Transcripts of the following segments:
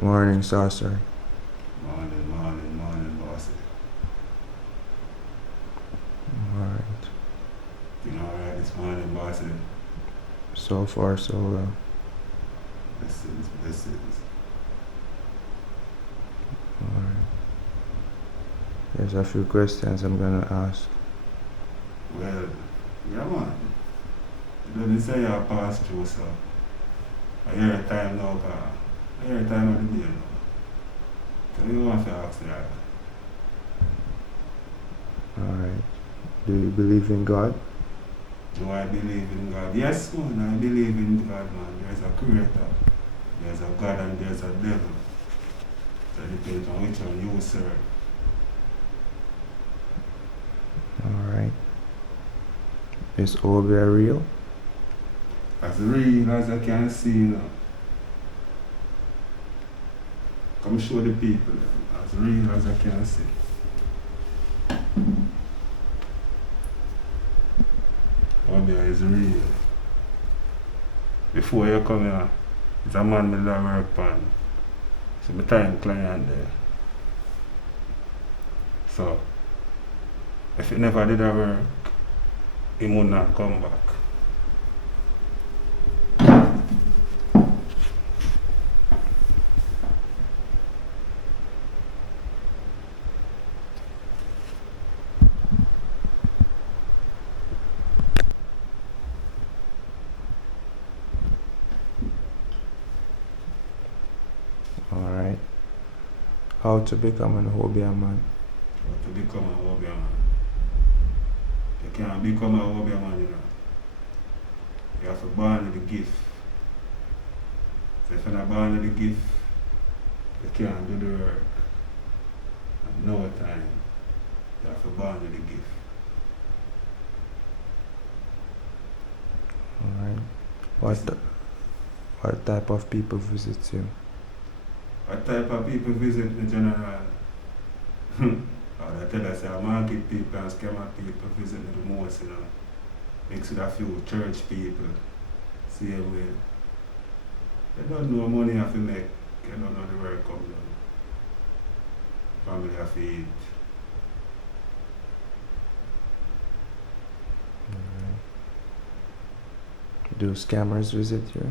Morning, Saucer. Morning, boss. Alright. Doing alright this morning, boss. So far, so well. Blessings. Alright. There's a few questions I'm gonna ask. Well, yeah, man. You don't say you pass through, so I hear a time now, I hear a time of the day now. So you want to ask that? Alright. Do you believe in God? Do I believe in God? Yes, man, I believe in God, man. There's a creator, there's a God, and there's a devil. So it depends on which one you serve. Alright. Is obeah real? As real as I can see now. Come show the people, as real as I can see. Obeah is real. Before you come here, it's a man me that work on. So my time client there. So if it never did a work, he would not come back. Alright. How to become an obeah man? But to become a obeah man, you can't become a obeah man, you know. You have to born with the gift. So if you're not born with the gift, you can't do the work. At no time, you have to born with the gift. Alright. What type of people visit you? What type of people visit the general? I tell us, market people and scammer people visit me the most, you know. Mixed with a few church people. Same way. They don't know money have to make. They don't know the work come down. Family have to eat. Alright. Do scammers visit you?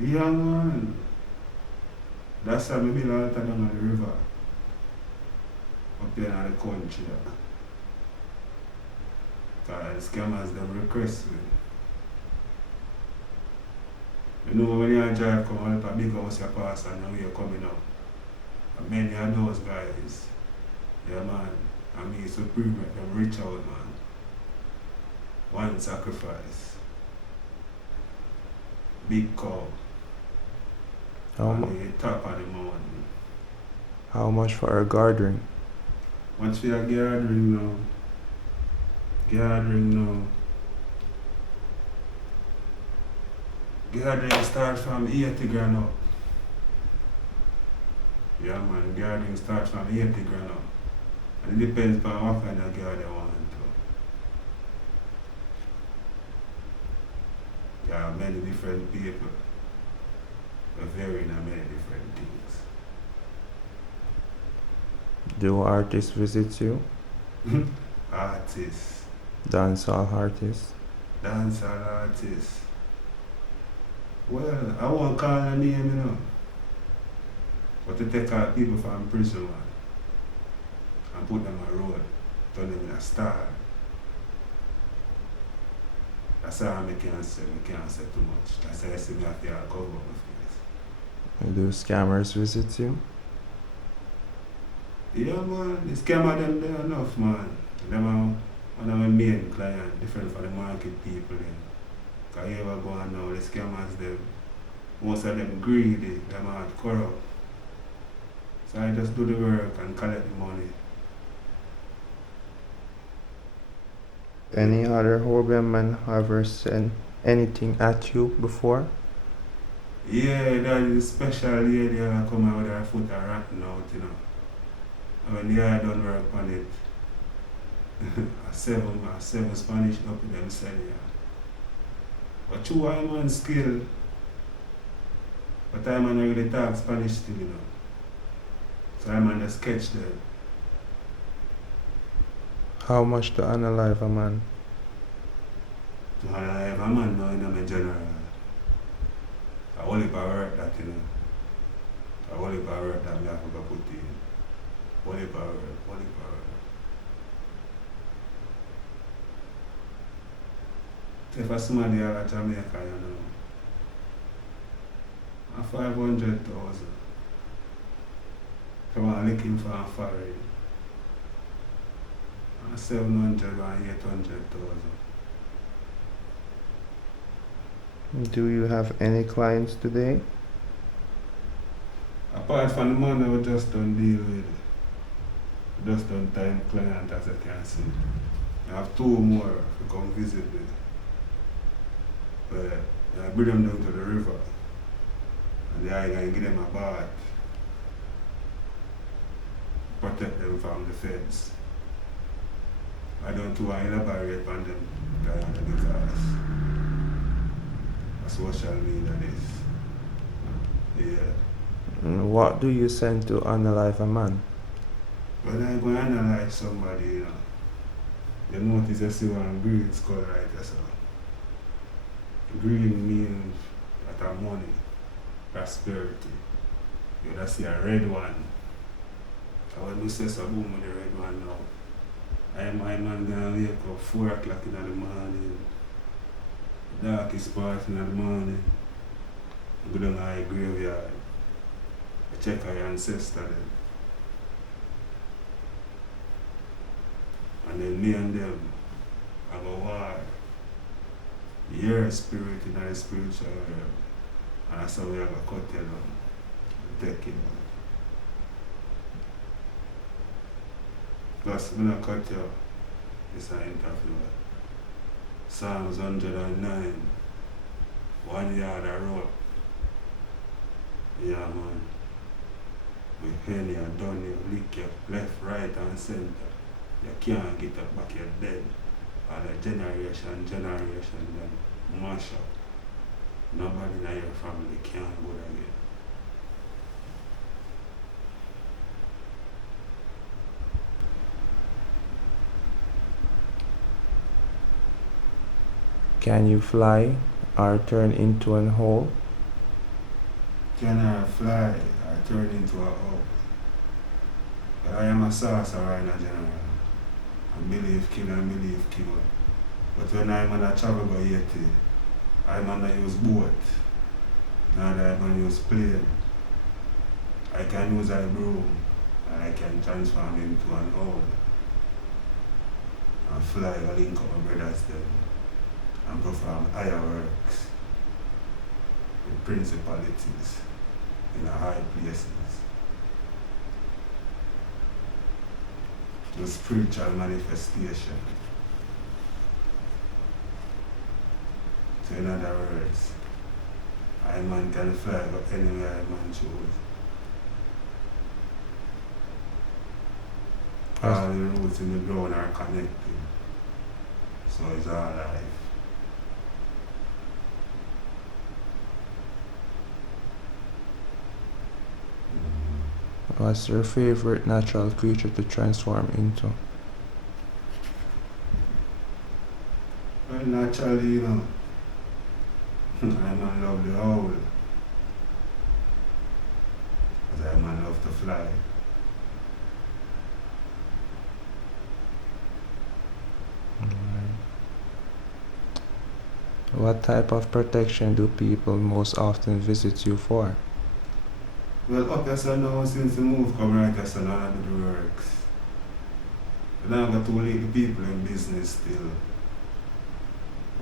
Yeah, man. That's how we build a lot down on the river. Up here in the country. Because the scammers them request me. You know when you drive come out of a big house you pass and now you're coming up. And many of those guys, yeah man, I mean supreme make them reach out, man. One sacrifice. Big cow. Top of the mountain. How much for a gathering? Once we are gathering now. Gathering start from 80 grand up. Yeah man, gathering starts from 80 grand up. And it depends on what kind of gathering you want to. There are many different people. Varying on many different things. Do artists visit you? Artists. Dancehall artists? Dancehall artists. Well, I won't call a name, you know. But to take out people from prison, man, and put them on road, turn them in a star. That's all I can say. We can't say too much. That's why I say I have to cover up my face. Do scammers visit you? Yeah, man. The scammer them there enough, man. Them are one of my main clients, different from the market people. Because you ever go on now, the scammers, them, most of them greedy, them are corrupt. So I just do the work and collect the money. Any other obeah man ever sent anything at you before? Yeah, that is a special lady that come out with her foot a rotten out, you know. And when the eye done work on it, a seven Spanish up with them sell, yeah. But you are man skill. But I'm not really talk Spanish still, you know. So I'm on the sketch there. How much to unalive a man? So I have a man now in my general. I only work that, you know. I only work that I have to put in. Only work. If a somebody out of Jamaica, you know, a 500,000. If I want looking for a foreign, a 700 and 800,000. Do you have any clients today? Apart from the man I just don't deal with, just don't time client as I can see. I have 2 more to come visit me. But I bring them down to the river and I can give them a bath. Protect them from the feds. I don't want to elaborate on them because social media is. Yeah. What do you send to unalive a man? When I go analyze somebody, you know, you notice you see one green skull right there. So. Green means that money, prosperity. You just see a red one. I want to say some boom with the red one now. My man gonna wake up 4 o'clock in the morning. Darkest part in the morning. Go down to the graveyard. I check our ancestor then. And then me and them have a war. You're a spirit in the spiritual realm. And that's how we have a cut you down. Take it down. Plus, when I cut you, it's an interview. Psalms 109. 1 yard of rope. Yeah, man. With henny and done you lick your left, right, and center. You can't get up back, you're dead. And the generation, then mash up. Nobody in your family can go again. Can you fly or turn into an hole? Can I fly or turn into a hole? But I am a sorcerer in a general. I believe kill and believe kill. But when I'm on a travel by Yeti, I'm gonna use boat. Now that I'm gonna use plane. I can use a broom and I can transform into an owl. And fly and link up my brothers then and perform higher works with principalities in the high places. The spiritual manifestation. So in other words, I man can fly go anywhere I man choose. All the roots in the ground are connected. So it's all life. What's your favorite natural creature to transform into? Well, naturally, you know, I man love the owl. Because I man love to fly. What type of protection do people most often visit you for? Well, up here so now, since the move come right here, so now I do the works. But now I got to lead the people in business still.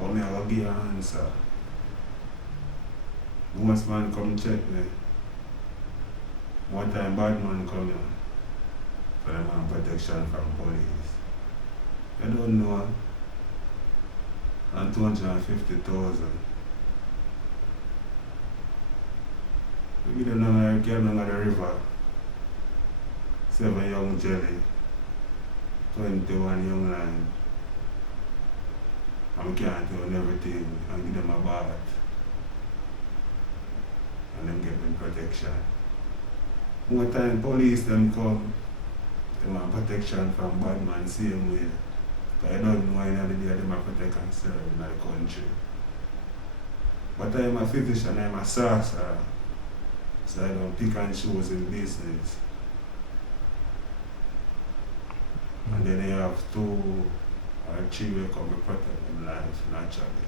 But me I will give an answer. Most man come check me. One time bad man come here. For them on protection from police. You don't know. And 250,000. We don't know I came along the river. 7 young jelly. 21 young line. And we can't own everything and give them a bath. And then get protection. More time police them come, they want protection from bad man same way. But I don't know any of the day they might protect and serve in the country. But I'm a physician, I'm a sorcerer. So I don't pick and choose in business. And then you have 2 or 3 who come to protect them life naturally.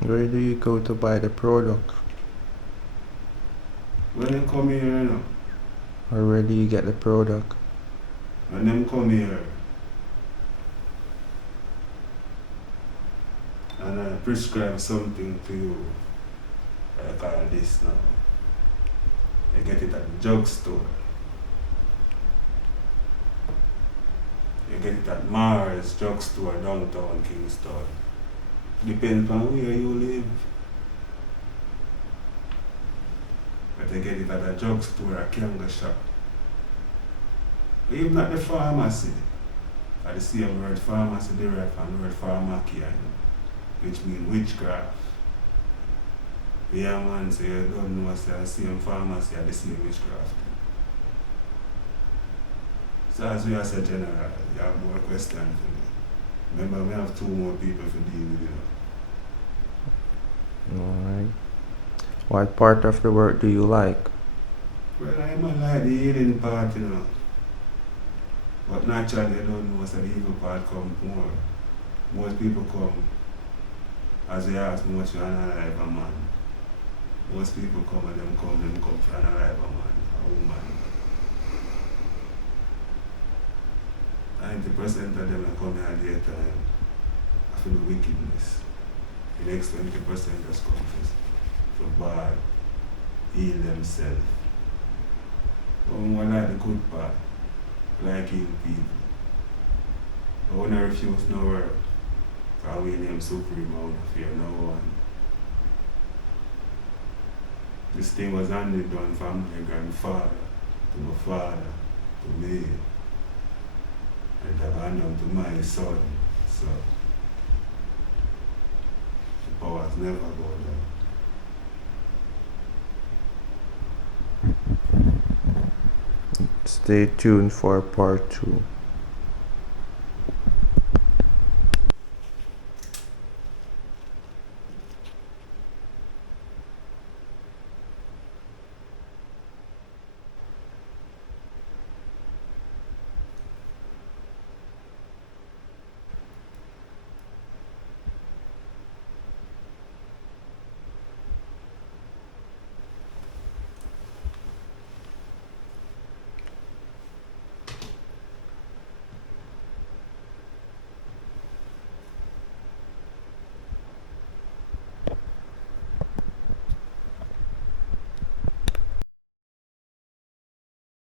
Where do you go to buy the product? When they come here, you know, Or where do you get the product? when them come here and I prescribe something to you, I call this now. You get it at the drugstore. You get it at Mars drugstore downtown Kingston. Depends on where you live. But you get it at a drugstore, a Kanga shop. Even at the pharmacy. At the same word pharmacy derived from the word pharmakia, which means witchcraft. Yeah man, so you don't know it's the same pharmacy at the same witchcraft. So as we are said general, you have more questions for me. Remember we have 2 more people to deal with, you know. Alright. What part of the work do you like? Well, I might like the healing part, you know. But naturally, I don't know, so the evil part comes more. Most people come, as they ask me what you analyze a man. Most people come and them come to analyze a man, a woman. 90% of them are coming at their time. I feel wickedness. The next 20% just come for bad, heal themselves. But more like the good part, like heal people. But when I refuse no work, because we name supreme, I would fear no one. This thing was handed down from my grandfather, to my father, to me. And it handed down to my son. So the powers never go down. Stay tuned for part 2.